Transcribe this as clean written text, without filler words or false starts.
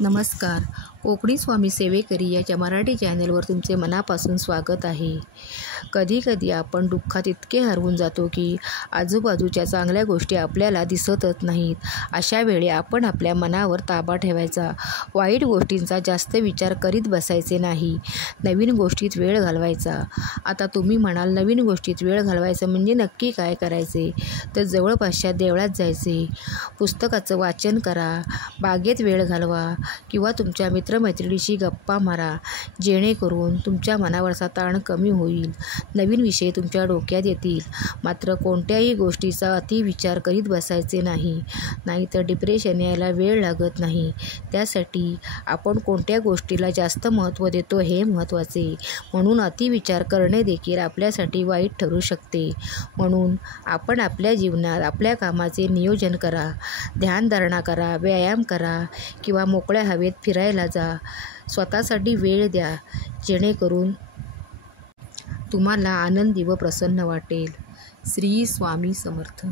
नमस्कार. कोकणी स्वामी सेवेकरी याच्या मराठी चॅनलवर तुमचे मनापासून स्वागत आहे. कधीकधी आपण दुःखात इतके हरवून जातो की आजूबाजूच्या चांगल्या गोष्टी आपल्याला दिसतच नाहीत. अशा वेळी आपण आपल्या मनावर ताबा ठेवायचा. वाईट गोष्टींचा जास्त विचार करीत बसायचे नाही. नवीन गोष्टीत वेळ घालवायचा. आता तुम्ही म्हणाल, नवीन गोष्टीत वेळ घालवायचं म्हणजे नक्की काय करायचे? तर जवळपासच्या देवळात जायचे, पुस्तकाचं वाचन करा, बागेत वेळ घालवा किंवा तुमच्या मित्रमैत्रिणीशी गप्पा मारा. जेणेकरून तुमच्या मनावरचा ताण कमी होईल. नवीन विषय तुमच्या डोक्यात येतील. मात्र कोणत्याही गोष्टीचा अतिविचार करीत बसायचे नाही, नाहीतर डिप्रेशन यायला वेळ लागत नाही. त्यासाठी आपण कोणत्या गोष्टीला जास्त महत्त्व देतो हे महत्त्वाचे. म्हणून अतिविचार करणे देखील आपल्यासाठी वाईट ठरू शकते. म्हणून आपण आपल्या जीवनात आपल्या कामाचे नियोजन करा. ध्यानधारणा करा, व्यायाम करा किंवा मोकळ्या हवेत फिरायला जा. स्वतःसाठी वेळ द्या, जेणेकरून तुम्हाला आनंदी व प्रसन्न वाटेल. श्री स्वामी समर्थ.